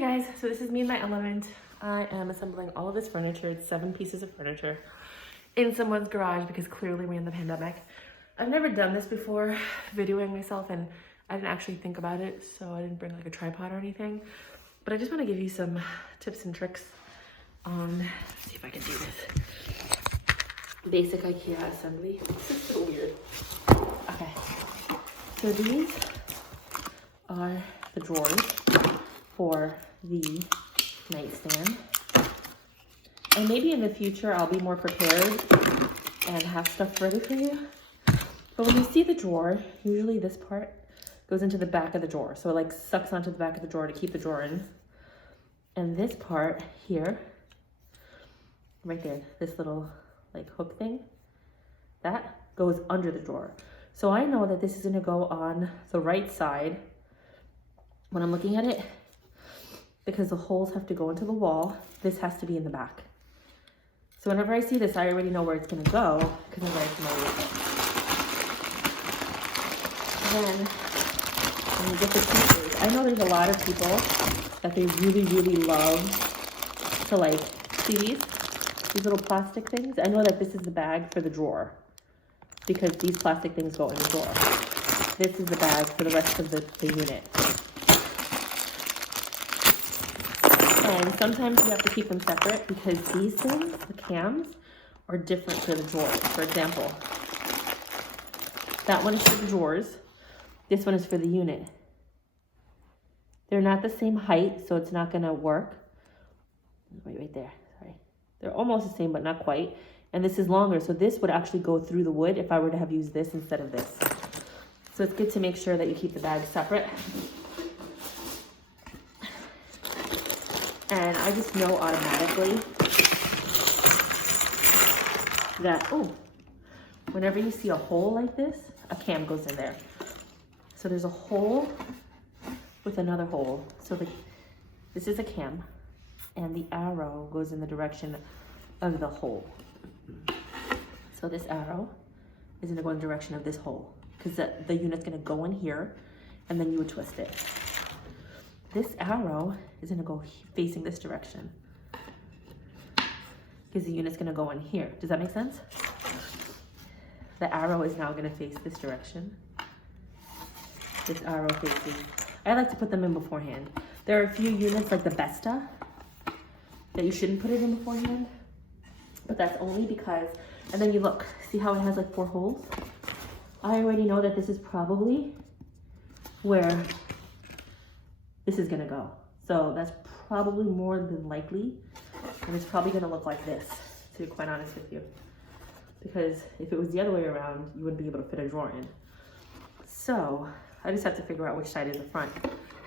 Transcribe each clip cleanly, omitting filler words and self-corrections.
Hey guys, so this is me and my element. I am assembling all of this furniture. It's 7 pieces of furniture in someone's garage because clearly we're in the pandemic. I've never done this before, videoing myself, and I didn't actually think about it, so I didn't bring like a tripod or anything. But I just want to give you some tips and tricks on, let's see if I can do this. Basic IKEA assembly. This is so weird. Okay, so these are the drawers for the nightstand. And maybe in the future I'll be more prepared and have stuff ready for you. But when you see the drawer, usually this part goes into the back of the drawer. So it like sucks onto the back of the drawer to keep the drawer in. And this part here, right there, this little like hook thing, that goes under the drawer. So I know that this is gonna go on the right side when I'm looking at it, because the holes have to go into the wall. This has to be in the back. So whenever I see this, I already know where it's gonna go because I'm very familiar with it. And then when you get the pieces, I know there's a lot of people that they really, really love to like, see these little plastic things? I know that this is the bag for the drawer because these plastic things go in the drawer. This is the bag for the rest of the unit. And sometimes you have to keep them separate because these things, the cams, are different for the drawers. For example, that one is for the drawers. This one is for the unit. They're not the same height, so it's not gonna work. Right there, sorry. They're almost the same, but not quite. And this is longer, so this would actually go through the wood if I were to have used this instead of this. So it's good to make sure that you keep the bags separate. And I just know automatically that, oh, whenever you see a hole like this, a cam goes in there. So there's a hole with another hole. So this is a cam, and the arrow goes in the direction of the hole. So this arrow is gonna go in the direction of this hole because the unit's gonna go in here, and then you would twist it. This arrow is gonna go facing this direction because the unit's gonna go in here. Does that make sense? The arrow is now gonna face this direction. This arrow faces, I like to put them in beforehand. There are a few units like the Besta that you shouldn't put it in beforehand, but that's only because, and then you look, see how it has like 4 holes? I already know that this is probably where this is gonna go. So that's probably more than likely, and it's probably gonna look like this, to be quite honest with you. Because if it was the other way around, you wouldn't be able to fit a drawer in. So I just have to figure out which side is the front.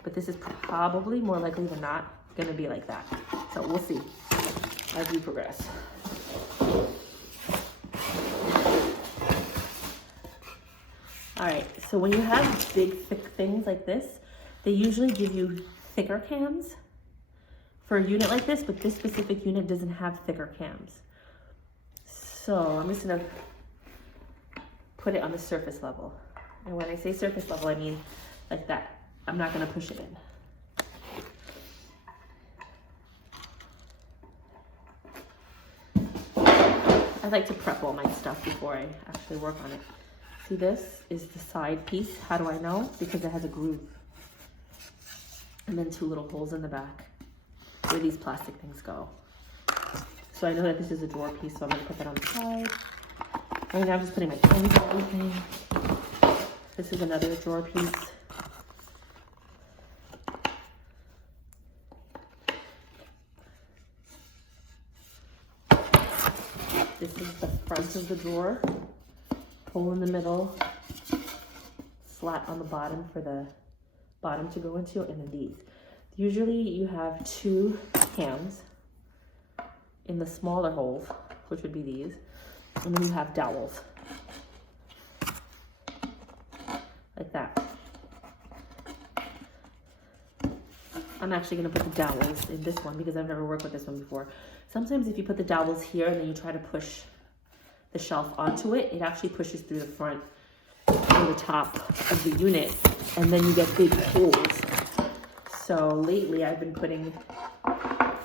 But this is probably more likely than not gonna be like that. So we'll see as we progress. All right, so when you have big, thick things like this, they usually give you thicker cams for a unit like this, but this specific unit doesn't have thicker cams. So I'm just gonna put it on the surface level. And when I say surface level, I mean like that. I'm not gonna push it in. I like to prep all my stuff before I actually work on it. See, this is the side piece. How do I know? Because it has a groove. And then 2 little holes in the back where these plastic things go. So I know that this is a drawer piece, so I'm gonna put that on the side. Right now I'm just putting my pens and everything. This is another drawer piece. This is the front of the drawer. Hole in the middle, slat on the bottom for the bottom to go into, and then these. Usually you have 2 cams in the smaller holes, which would be these, and then you have dowels, like that. I'm actually gonna put the dowels in this one because I've never worked with this one before. Sometimes if you put the dowels here and then you try to push the shelf onto it, it actually pushes through the front or the top of the unit, and then you get big holes. So lately I've been putting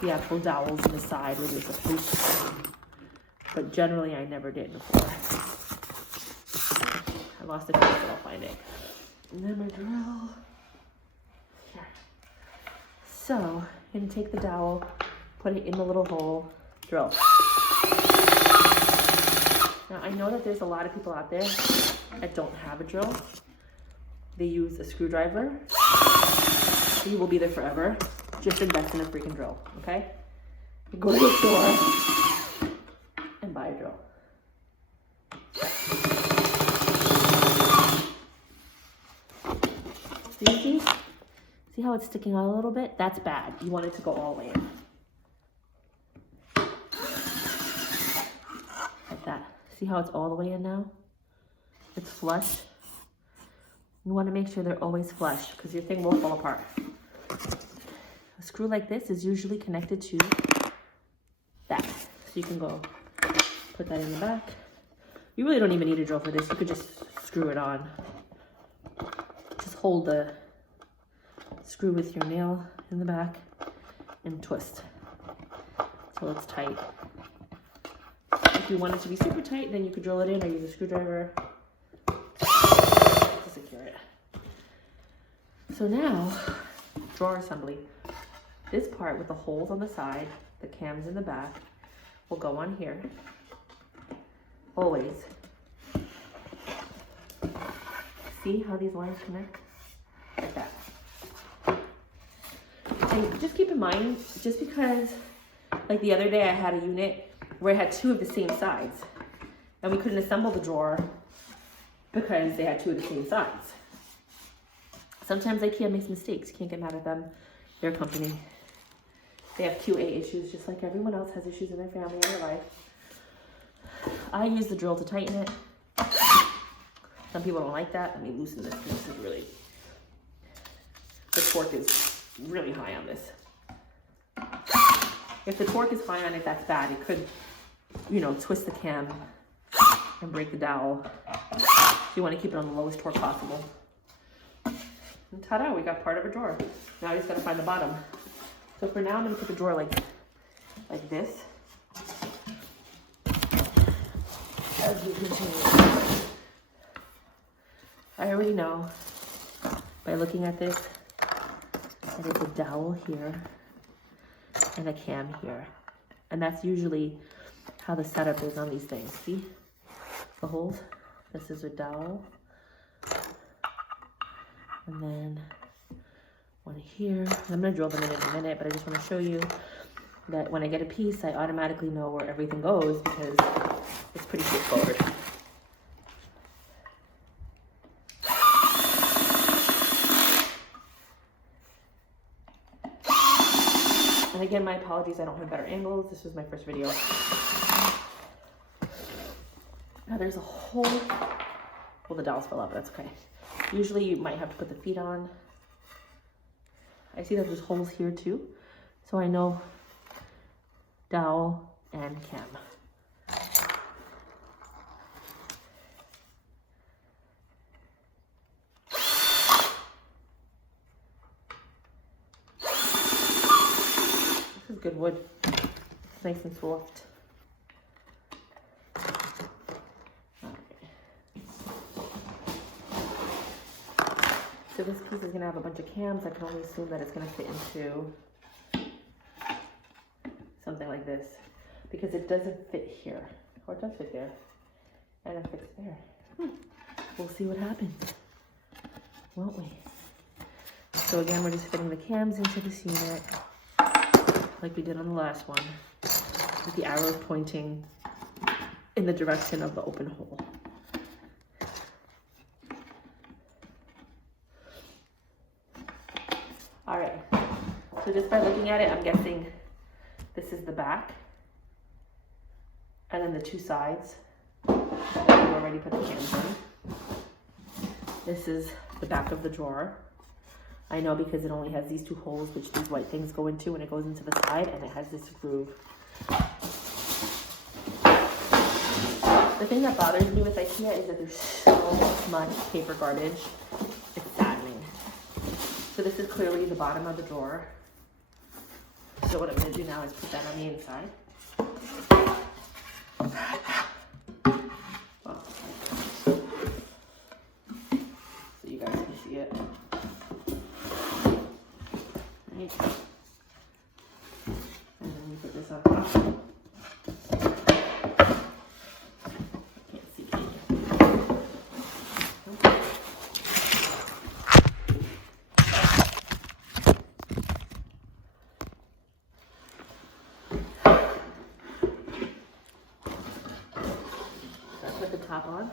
the actual dowels in the side where they're supposed to be. But generally I never did before. I lost it, but I'll find it. And then my drill. Here. So I'm gonna take the dowel, put it in the little hole, drill. Now I know that there's a lot of people out there that don't have a drill. They use a screwdriver. You will be there forever. Just invest in a freaking drill, okay? Go to the store and buy a drill. See how it's sticking out a little bit? That's bad. You want it to go all the way in. Like that. See how it's all the way in now? It's flush. You want to make sure they're always flush because your thing will fall apart. A screw like this is usually connected to that. So you can go put that in the back. You really don't even need a drill for this. You could just screw it on. Just hold the screw with your nail in the back and twist until it's tight. If you want it to be super tight, then you could drill it in or use a screwdriver to secure it. So now, drawer assembly. This part with the holes on the side, the cams in the back, will go on here. Always. See how these lines connect? Like that. And just keep in mind, just because, like the other day I had a unit where it had two of the same sides, and we couldn't assemble the drawer because they had two of the same sides. Sometimes IKEA makes mistakes. You can't get mad at them. Their company. They have QA issues just like everyone else has issues in their family and their life. I use the drill to tighten it. Some people don't like that. Let me loosen this. This is really, the torque is really high on this. If the torque is high on it, that's bad. It could, you know, twist the cam and break the dowel. You want to keep it on the lowest torque possible. And ta-da, we got part of a drawer. Now I just gotta find the bottom. So for now, I'm gonna put the drawer like this. As we continue. I already know by looking at this that it's a dowel here and a cam here. And that's usually how the setup is on these things. See the holes? This is a dowel. And then one here. I'm gonna drill them in a minute, but I just wanna show you that when I get a piece, I automatically know where everything goes because it's pretty straightforward. And again, my apologies, I don't have better angles. This was my first video. Now there's a hole. Well, the dowels fell out, but that's okay. Usually you might have to put the feet on. I see that there's holes here too. So I know dowel and cam. This is good wood. It's nice and soft. So this piece is gonna have a bunch of cams. I can only assume that it's gonna fit into something like this because it doesn't fit here. Or it does fit there. And it fits there. We'll see what happens, won't we? So again, we're just fitting the cams into this unit like we did on the last one with the arrows pointing in the direction of the open hole. All right, so just by looking at it, I'm guessing this is the back, and then the two sides that we've already put the cams in. This is the back of the drawer. I know because it only has these two holes, which these white things go into, and it goes into the side, and it has this groove. The thing that bothers me with IKEA is that there's so much paper garbage. It's saddening. So this is clearly the bottom of the drawer. So what I'm gonna do now is put that on the inside. Well, so you guys can see it. Right. And then you put this on top. Can't see it. Put the top on,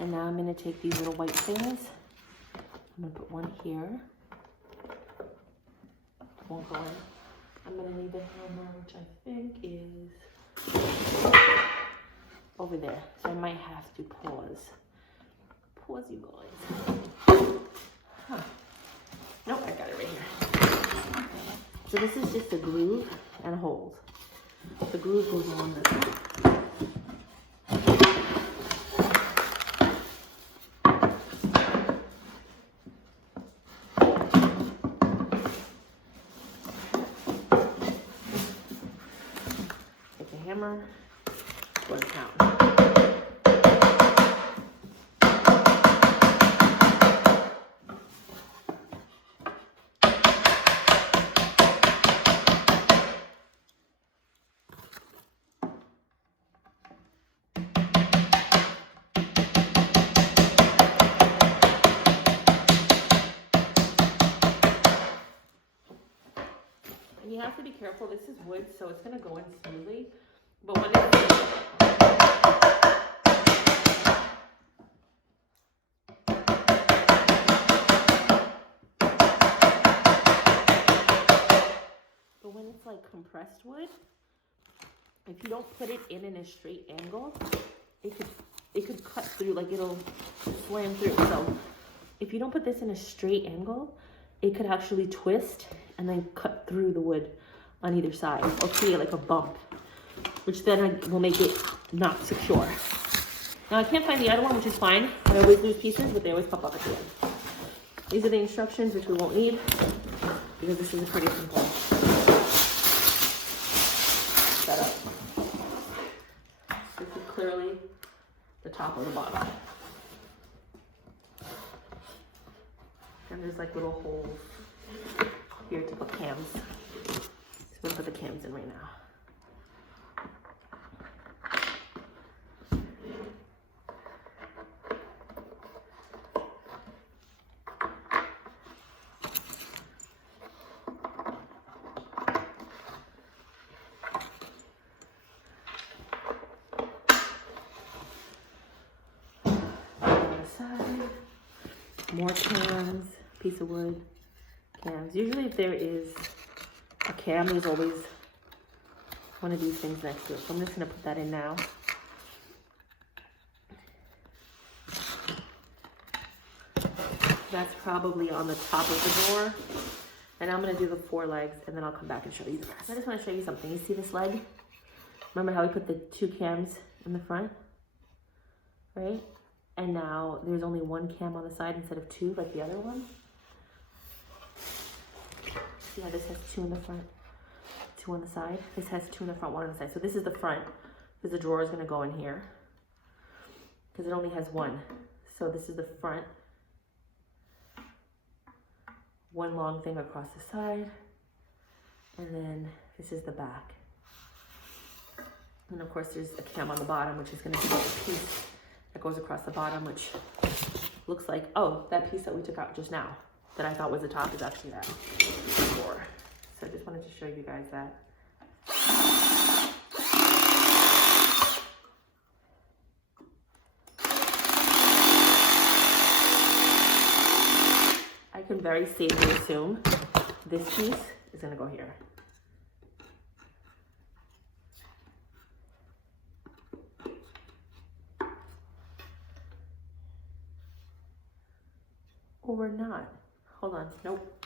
and now I'm going to take these little white things. I'm going to put one here. Won't go in. I'm going to need the hammer, which I think is over there. So I might have to pause. Pause, you guys. Huh. Nope, I got it right here. So this is just a groove and a hold. The groove goes along this way. Hammer, one pound. And you have to be careful. This is wood, so it's going to go in smoothly. But when it's like compressed wood, if you don't put it in a straight angle, it could cut through, like it'll slam through. So if you don't put this in a straight angle, it could actually twist and then cut through the wood on either side or create like a bump, which then will make it not secure. Now I can't find the other one, which is fine. I always lose pieces, but they always pop up at the end. These are the instructions, which we won't need because this is a pretty simple setup. This is clearly the top or the bottom. And there's like little holes here to put cams. So I'm gonna put the cams in right now. More cams, piece of wood, cams. Usually if there is a cam, there's always one of these things next to it. So I'm just gonna put that in now. That's probably on the top of the drawer. And I'm gonna do the 4 legs and then I'll come back and show you the rest. I just wanna show you something. You see this leg? Remember how we put the 2 cams in the front, right? And now there's only 1 cam on the side instead of 2 like the other one. See how this has 2 in the front, 2 on the side? This has 2 in the front, 1 on the side. So this is the front, because the drawer is gonna go in here. Because it only has 1. So this is the front. 1 long thing across the side. And then this is the back. And of course there's a cam on the bottom, which is gonna be a piece that goes across the bottom, which looks like, oh, that piece that we took out just now that I thought was the top is actually that before. So I just wanted to show you guys that. I can very safely assume this piece is gonna go here. Or not. Hold on. Nope.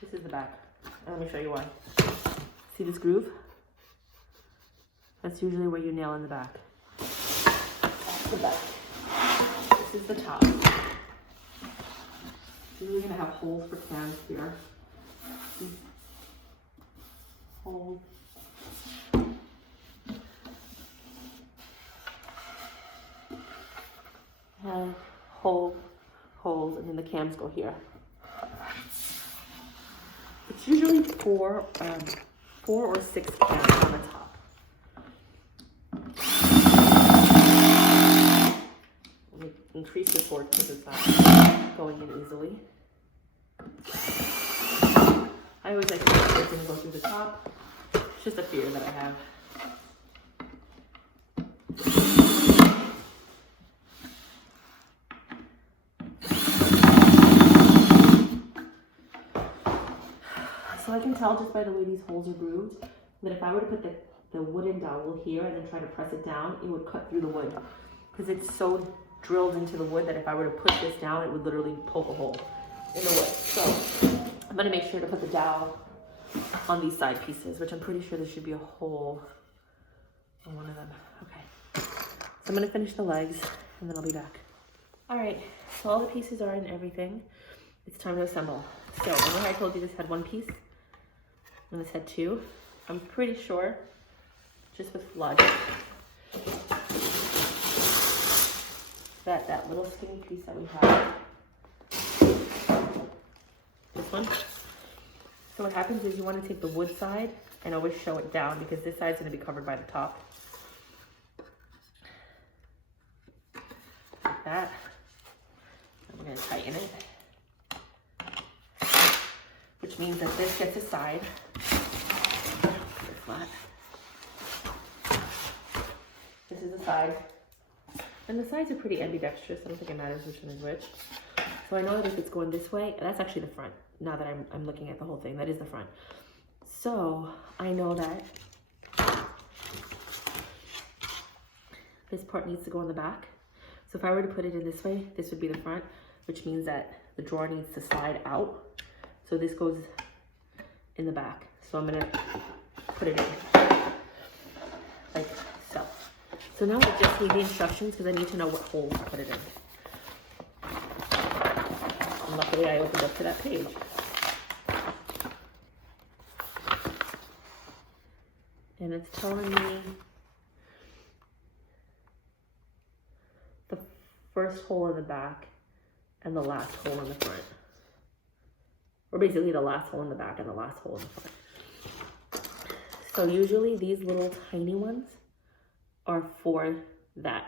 This is the back. Let me show you why. See this groove? That's usually where you nail in the back. That's the back. This is the top. We're gonna have holes for cans here. Holes. Holes, and then the cams go here. It's usually four or six cams on the top. Let me increase the force because it's not going in easily. I always like to make sure everything goes through the top. It's just a fear that I have. So I can tell just by the way these holes are grooved that if I were to put the wooden dowel here and then try to press it down, it would cut through the wood because it's so drilled into the wood that if I were to push this down, it would literally poke a hole in the wood. So I'm gonna make sure to put the dowel on these side pieces, which I'm pretty sure there should be a hole on one of them. Okay, so I'm gonna finish the legs and then I'll be back. All right, so all the pieces are in everything. It's time to assemble. So remember I told you this had one piece and this had two? I'm pretty sure, just with logic, that little skinny piece that we have, this one. So what happens is you want to take the wood side and always show it down because this side is going to be covered by the top. Like that. And we're going to tighten it. Which means that this gets a side. Flat. This is the side. And the sides are pretty ambidextrous. I don't think it matters which one is which. So I know that if it's going this way, that's actually the front. Now that I'm looking at the whole thing, that is the front. So I know that this part needs to go on the back. So if I were to put it in this way, this would be the front, which means that the drawer needs to slide out. So this goes in the back. So I'm gonna put it in like so. So now I just need the instructions because I need to know what hole to put it in. And luckily I opened up to that page. And it's telling me the first hole in the back and the last hole in the front. Or basically the last hole in the back and the last hole in the front. So usually these little tiny ones are for that.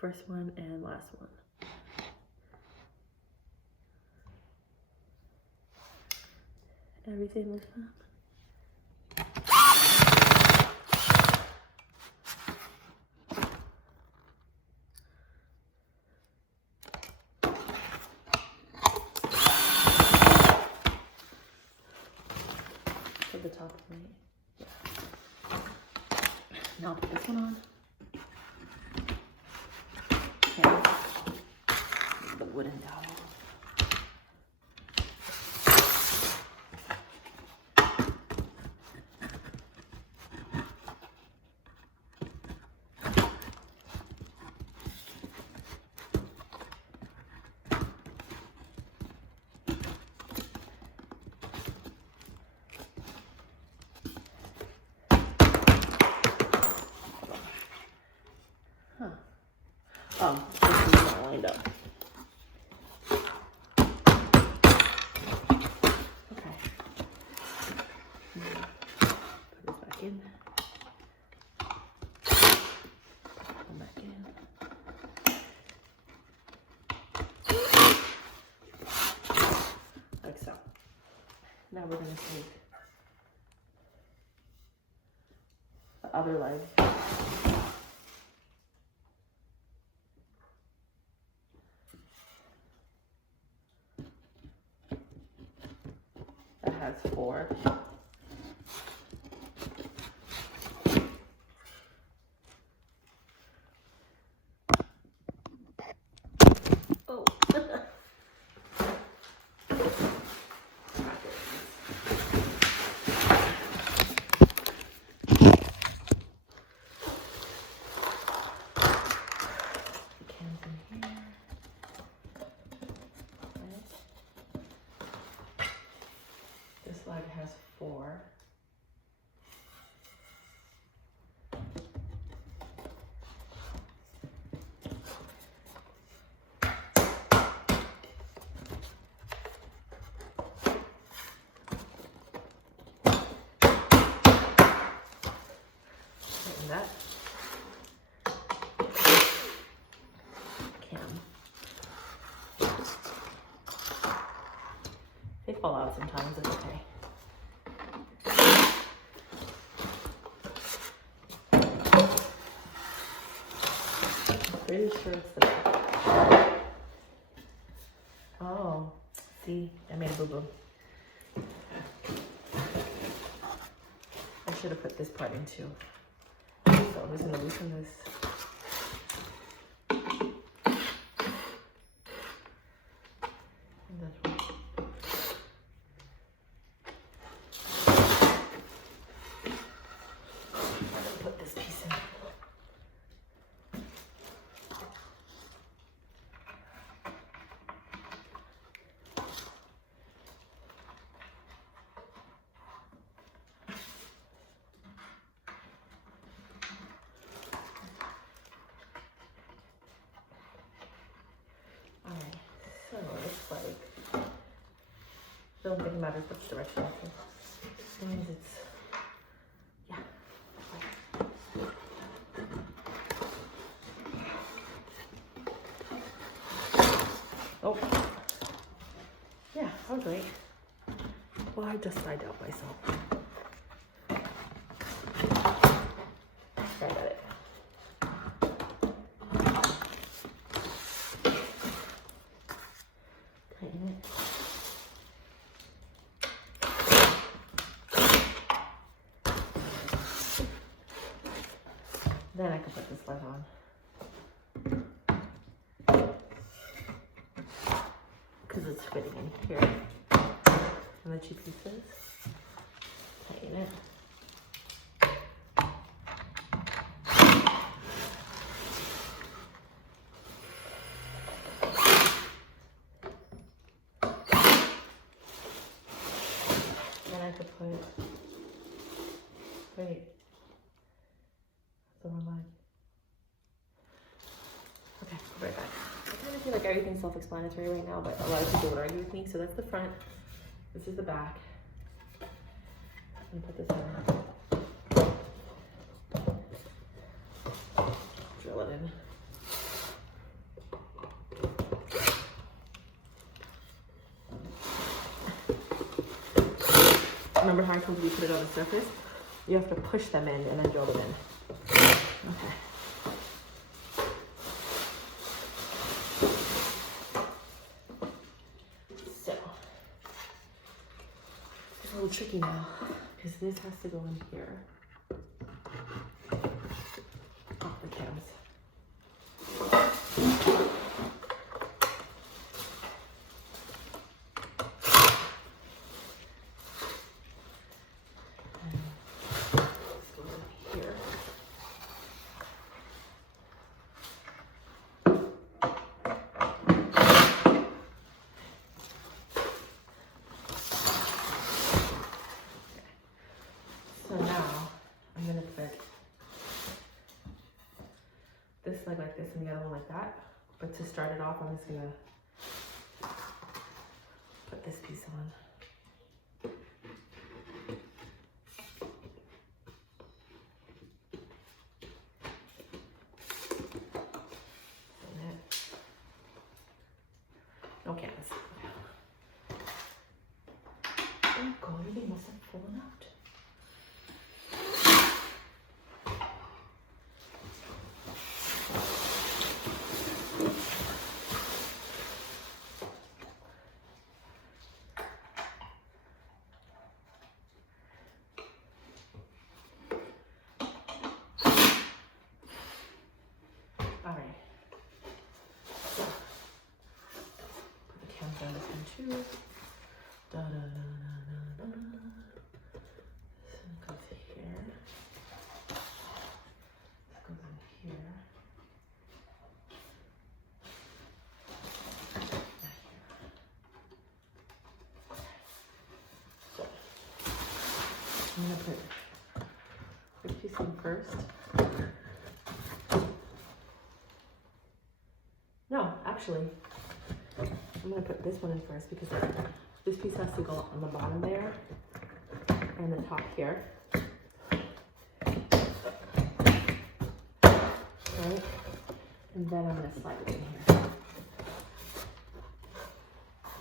First one and last one. Everything looks up. The top right. Yeah. Now I'll put this one on. Okay. The wooden dowel. Oh, this is not lined up. Okay. Put this back in. Come back in. Like so. Now we're going to take the other leg. Has four. Oh. side has 4. Tighten that. They fall out sometimes, it's okay. I'm pretty sure it's the back. Oh, see, I made a boo-boo. I should have put this part in too. So I'm just gonna loosen this. And this one. Put this piece in. Alright, so it looks like, don't think it matters which direction it's in. As long as it's, yeah. Oh, yeah, I was right. Well, I just I doubt myself. I got it. Tighten it. Then I can put this leg on. Because it's fitting in here. And the 2 pieces. Tighten it. Then I could put, wait, that's the wrong line. Okay, I'll be right back. I kind of feel like everything's self-explanatory right now, but a lot of people would argue with me. So that's the front. This is the back. I'm gonna put this in. Drill it in. Remember how I told you to put it on the surface? You have to push them in and then drill them in. Okay. So, it's a little tricky now because this has to go in here. Off the cams. This leg like this and the other one like that. But to start it off, I'm just gonna put this piece on. No cans. Oh god, they must have fallen out. Too. Da, da, da, da, da, da. This one goes here. This goes in here. Not here. So, I'm gonna put this piece in first. No, actually, I'm gonna put this one in first because this piece has to go on the bottom there and the top here. Right? And then I'm gonna slide it in here.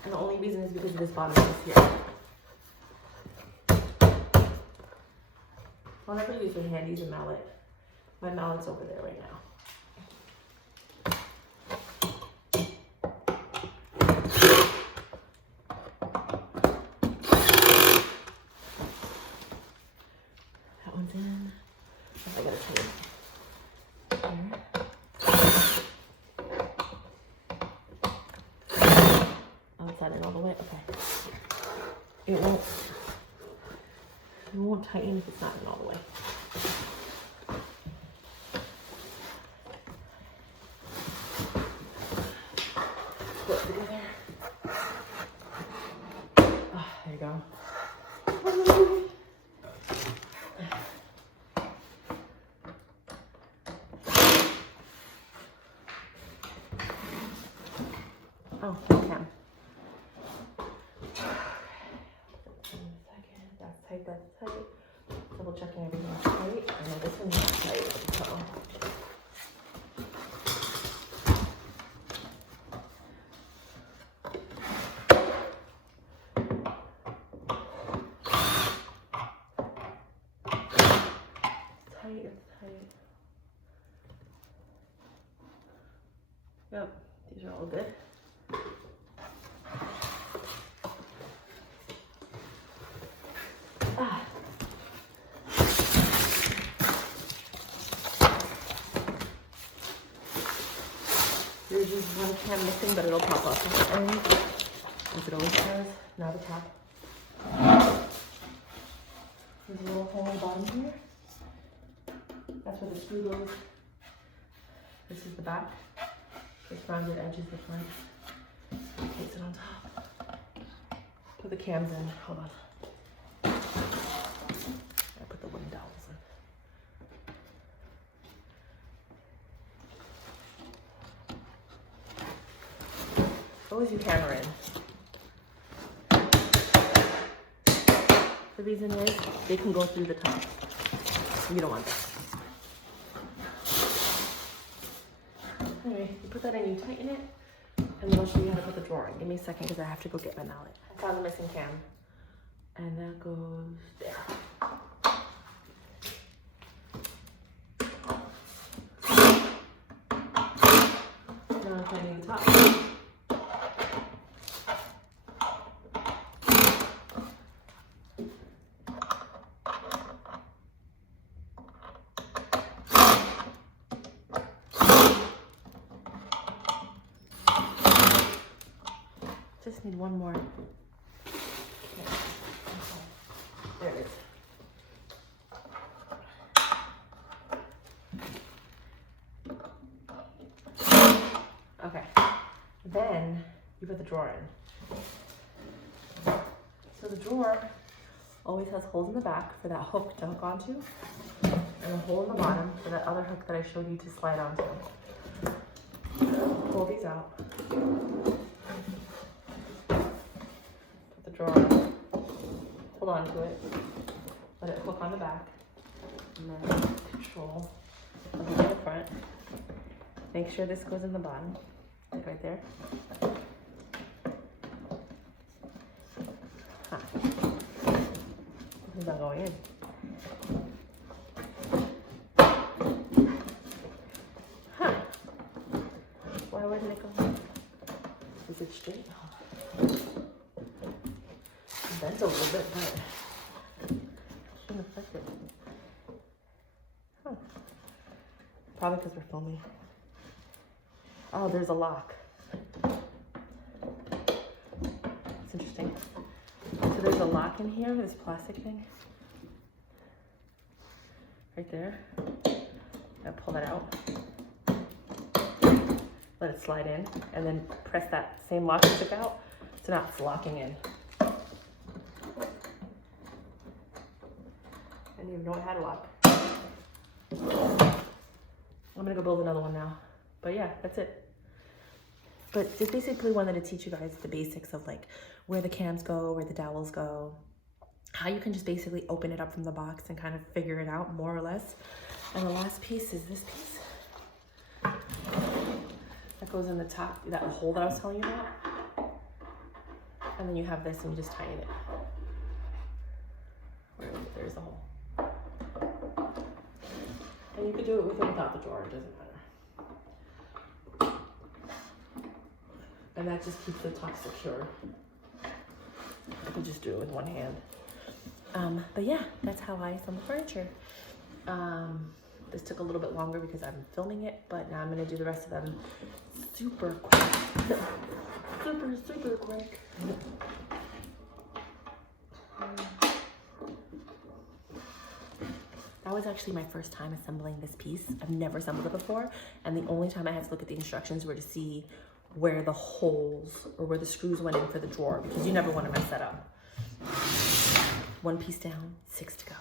And the only reason is because of this bottom piece here. I'll never use my handies and mallet. My mallet's over there right now. That one's in. I gotta put it here. Oh, it's not in all the way? Okay. It won't tighten if it's not in all the way. Put it together. Oh, there you go. Oh, okay. That's tight. Double checking everything's tight. I know this one's not tight, so. It's tight. Yep, these are all good. There's just one cam missing, but it'll pop up at the end, as it always does. Now the top. There's a little hole in the bottom here. That's where the screw goes. This is the back. This rounded edge is the front. Place it on top. Put the cams in. Hold on. I put the wooden dowels in. Always your camera in. The reason is they can go through the top. You don't want that. Anyway, you put that in, you tighten it, and then I'll show you how to put the drawer in. Give me a second because I have to go get my mallet. I found the missing cam. And that goes there. Now I'm tightening the top. Just need one more. There it is. Okay. Then you put the drawer in. So the drawer always has holes in the back for that hook to hook onto, and a hole in the bottom for that other hook that I showed you to slide onto. Pull these out. Drawer, hold on to it, let it hook on the back, and then control of the front. Make sure this goes in the bottom, like right there. Huh. It's not going in. Huh. Why wouldn't it go in? Is it straight? Bent a little bit, but shouldn't affect it. Huh. Probably because we're filming. Oh, there's a lock. It's interesting. So there's a lock in here, this plastic thing. Right there. I pull that out. Let it slide in, and then press that same lock you took out, so now it's locking in. didn't even know I had a lock. I'm gonna go build another one now. But yeah, that's it. But just basically wanted to teach you guys the basics of like where the cams go, where the dowels go, how you can just basically open it up from the box and kind of figure it out more or less. And the last piece is this piece. That goes in the top, that hole that I was telling you about. And then you have this and you just tighten it. Where is it? There's the hole. And you could do it with or without the drawer, it doesn't matter. And that just keeps the top secure. I could just do it with one hand. But yeah, that's how I assemble furniture. This took a little bit longer because I'm filming it, but now I'm gonna do the rest of them super quick. super quick. That was actually my first time assembling this piece. I've never assembled it before, and the only time I had to look at the instructions were to see where the holes or where the screws went in for the drawer, because you never want to mess that up. One piece down, 6 to go.